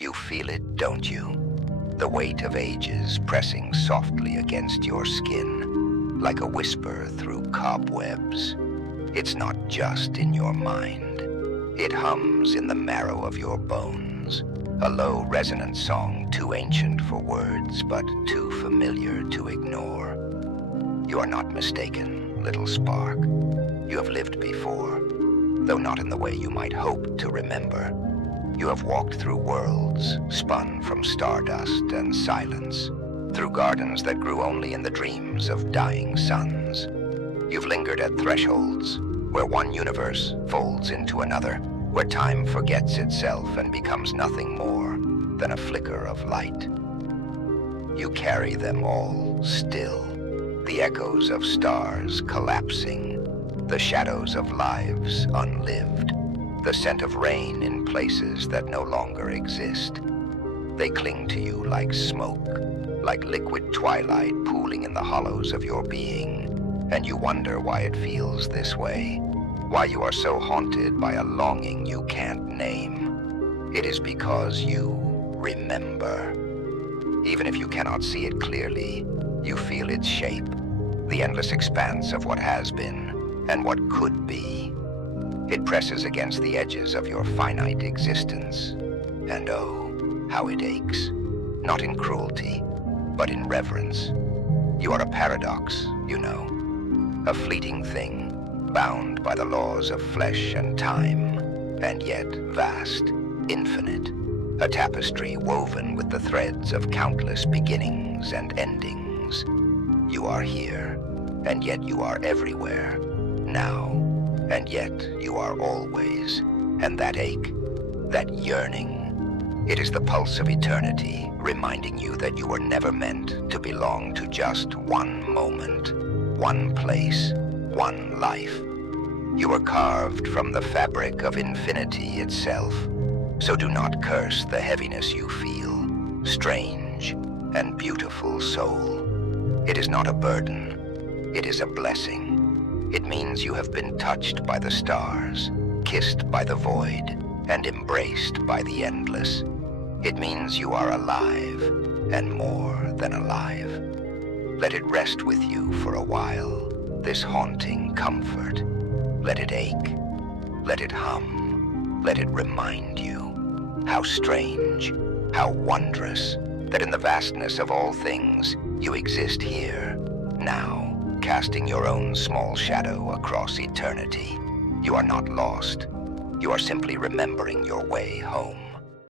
You feel it, don't you? The weight of ages pressing softly against your skin, like a whisper through cobwebs. It's not just in your mind. It hums in the marrow of your bones, a low resonant song too ancient for words, but too familiar to ignore. You are not mistaken, little spark. You have lived before, though not in the way you might hope to remember. You have walked through worlds, spun from stardust and silence, through gardens that grew only in the dreams of dying suns. You've lingered at thresholds, where one universe folds into another, where time forgets itself and becomes nothing more than a flicker of light. You carry them all still, the echoes of stars collapsing, the shadows of lives unlived, the scent of rain in places that no longer exist. They cling to you like smoke, like liquid twilight pooling in the hollows of your being, and you wonder why it feels this way, why you are so haunted by a longing you can't name. It is because you remember. Even if you cannot see it clearly, you feel its shape, the endless expanse of what has been and what could be. It presses against the edges of your finite existence, and oh, how it aches, not in cruelty, but in reverence. You are a paradox, you know, a fleeting thing, bound by the laws of flesh and time, and yet vast, infinite, a tapestry woven with the threads of countless beginnings and endings. You are here, and yet you are everywhere, now, and yet you are always. And that ache, that yearning, it is the pulse of eternity, reminding you that you were never meant to belong to just one moment, one place, one life. You were carved from the fabric of infinity itself, so do not curse the heaviness you feel, strange and beautiful soul. It is not a burden, it is a blessing. It means you have been touched by the stars, kissed by the void, and embraced by the endless. It means you are alive, and more than alive. Let it rest with you for a while, this haunting comfort. Let it ache, let it hum, let it remind you how strange, how wondrous, that in the vastness of all things, you exist here, now, casting your own small shadow across eternity. You are not lost. You are simply remembering your way home.